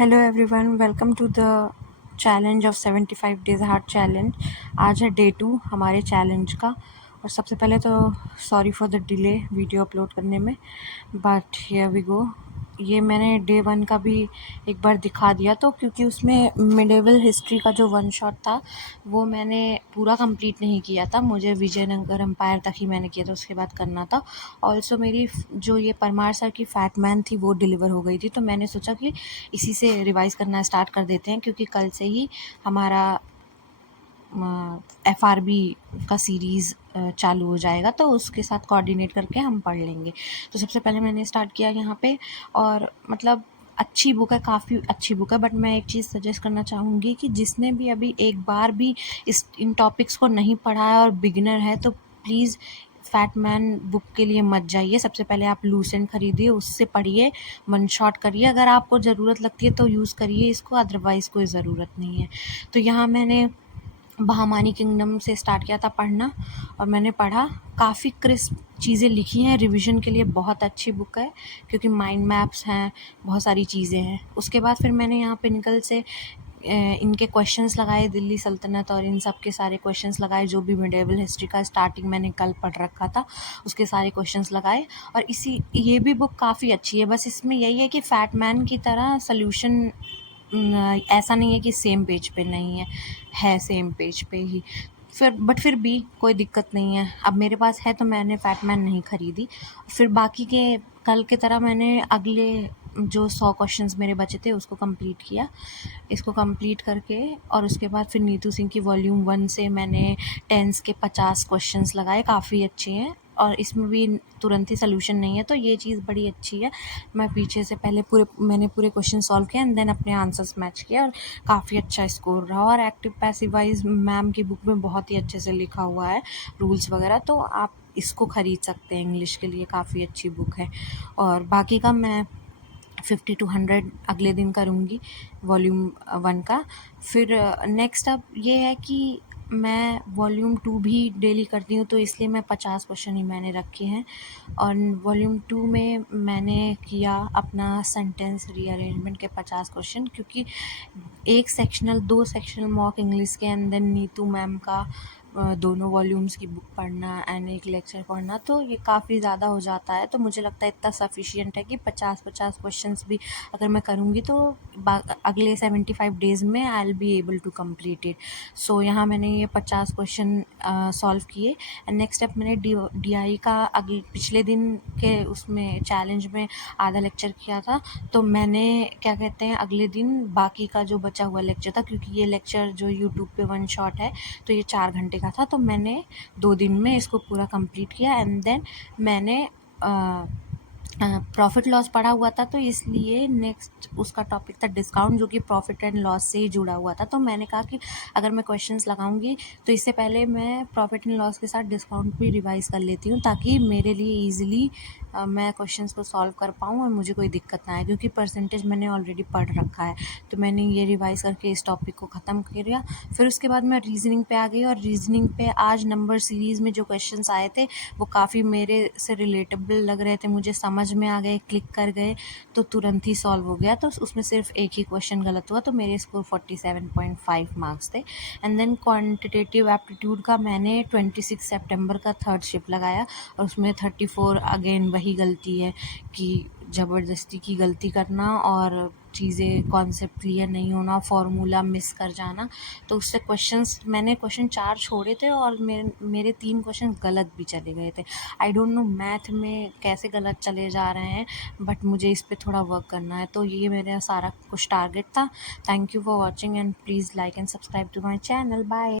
Hello everyone, welcome to the challenge of 75 days heart challenge. आज है day 2 हमारे challenge का। और सबसे पहले तो sorry for the delay video upload करने में, बट हियर वी गो। ये मैंने डे 1 का भी एक बार दिखा दिया, तो क्योंकि उसमें मिडेवल हिस्ट्री का जो वन शॉट था वो मैंने पूरा कंप्लीट नहीं किया था। मुझे विजयनगर एम्पायर तक ही मैंने किया था, उसके बाद करना था। ऑल्सो मेरी जो ये परमार सर की फैट मैन थी वो डिलीवर हो गई थी, तो मैंने सोचा कि इसी से रिवाइज़ करना स्टार्ट कर देते हैं, क्योंकि कल से ही हमारा FRB का सीरीज़ चालू हो जाएगा, तो उसके साथ कोऑर्डिनेट करके हम पढ़ लेंगे। तो सबसे पहले मैंने स्टार्ट किया यहाँ पे, और मतलब अच्छी बुक है, काफ़ी अच्छी बुक है। बट मैं एक चीज़ सजेस्ट करना चाहूँगी कि जिसने भी अभी एक बार भी इन टॉपिक्स को नहीं पढ़ा है और बिगिनर है, तो प्लीज़ फैट मैन बुक के लिए मत जाइए। सबसे पहले आप लूसेंट खरीदिए, उससे पढ़िए, वन शॉट करिए। अगर आपको ज़रूरत लगती है तो यूज़ करिए इसको, अदरवाइज़ कोई ज़रूरत नहीं है। तो यहाँ मैंने बहामानी किंगडम से स्टार्ट किया था पढ़ना, और मैंने पढ़ा। काफ़ी क्रिस्प चीज़ें लिखी हैं, रिवीजन के लिए बहुत अच्छी बुक है, क्योंकि माइंड मैप्स हैं, बहुत सारी चीज़ें हैं। उसके बाद फिर मैंने यहाँ पिनकल से इनके क्वेश्चंस लगाए, दिल्ली सल्तनत और इन सब के सारे क्वेश्चंस लगाए। जो भी मिडेवल हिस्ट्री का स्टार्टिंग मैंने कल पढ़ रखा था उसके सारे क्वेश्चंस लगाए। और ये भी बुक काफ़ी अच्छी है, बस इसमें यही है कि फैट मैन की तरह सल्यूशन ऐसा नहीं है कि सेम पेज पे नहीं है सेम पेज पे ही। फिर भी कोई दिक्कत नहीं है। अब मेरे पास है तो मैंने फैट मैन नहीं ख़रीदी। फिर बाकी के कल की तरह मैंने अगले जो 100 क्वेश्चंस मेरे बचे थे उसको कंप्लीट किया। इसको कंप्लीट करके और उसके बाद फिर नीतू सिंह की वॉल्यूम 1 से मैंने टेंस के 50 क्वेश्चंस लगाए, काफ़ी अच्छे हैं, और इसमें भी तुरंत ही सलूशन नहीं है, तो ये चीज़ बड़ी अच्छी है। मैं पीछे से पहले मैंने पूरे क्वेश्चन सॉल्व किया एंड देन अपने आंसर्स मैच किया, और काफ़ी अच्छा स्कोर रहा। और एक्टिव पैसिव वाइज मैम की बुक में बहुत ही अच्छे से लिखा हुआ है रूल्स वगैरह, तो आप इसको ख़रीद सकते हैं, इंग्लिश के लिए काफ़ी अच्छी बुक है। और बाकी का मैं 50 to 100 अगले दिन करूँगी वॉल्यूम 1 का। फिर नेक्स्ट अब ये है कि मैं वॉल्यूम 2 भी डेली करती हूँ, तो इसलिए मैं 50 क्वेश्चन ही मैंने रखे हैं। और वॉल्यूम 2 में मैंने किया अपना सेंटेंस रीअरेंजमेंट के 50 क्वेश्चन, क्योंकि एक सेक्शनल 2 सेक्शनल मॉक इंग्लिश के एंड देन नीतू मैम का दोनों वॉल्यूम्स की बुक पढ़ना एंड एक लेक्चर पढ़ना, तो ये काफ़ी ज़्यादा हो जाता है। तो मुझे लगता है इतना सफिशिएंट है कि 50-50 क्वेश्चंस भी अगर मैं करूँगी तो अगले 75 डेज़ में I will be able to complete it. So यहाँ मैंने ये 50 क्वेश्चन सॉल्व किए। एंड नेक्स्ट स्टेप मैंने DI का पिछले दिन के उसमें चैलेंज में आधा लेक्चर किया था, तो मैंने क्या कहते हैं अगले दिन बाकी का जो बचा हुआ लेक्चर था, क्योंकि ये लेक्चर जो यूट्यूब पे वन शॉट है तो ये 4 घंटे का था, तो मैंने 2 दिन में इसको पूरा कंप्लीट किया। एंड देन मैंने प्रॉफिट लॉस पढ़ा हुआ था, तो इसलिए नेक्स्ट उसका टॉपिक था डिस्काउंट, जो कि प्रॉफिट एंड लॉस से ही जुड़ा हुआ था। तो मैंने कहा कि अगर मैं क्वेश्चंस लगाऊंगी तो इससे पहले मैं प्रॉफिट एंड लॉस के साथ डिस्काउंट भी रिवाइज कर लेती हूँ, ताकि मेरे लिए ईजिली मैं क्वेश्चंस को सॉल्व कर पाऊँ और मुझे कोई दिक्कत ना आए, क्योंकि परसेंटेज मैंने ऑलरेडी पढ़ रखा है। तो मैंने ये रिवाइज़ करके इस टॉपिक को ख़त्म किया। फिर उसके बाद मैं रीजनिंग पे आ गई, और रीजनिंग पे आज नंबर सीरीज़ में जो क्वेश्चंस आए थे वो काफ़ी मेरे से रिलेटेबल लग रहे थे, मुझे समझ में आ गए, क्लिक कर गए, तो तुरंत ही सॉल्व हो गया। तो उसमें सिर्फ एक ही क्वेश्चन गलत हुआ, तो मेरे स्कोर 47.5 मार्क्स थे। एंड देन क्वान्टिटेटिव एप्टीट्यूड का मैंने 26 सितंबर का 3rd शिफ्ट लगाया, और उसमें 34 अगेन वही गलती है कि ज़बरदस्ती की गलती करना और चीज़ें कॉन्सेप्ट क्लियर नहीं होना, फार्मूला मिस कर जाना। तो उससे मैंने क्वेश्चन 4 छोड़े थे, और मेरे 3 क्वेश्चन गलत भी चले गए थे। आई डोंट नो मैथ में कैसे गलत चले जा रहे हैं, बट मुझे इस पे थोड़ा वर्क करना है। तो ये मेरा सारा कुछ टारगेट था। Thank you for watching and please like and subscribe to my channel. Bye.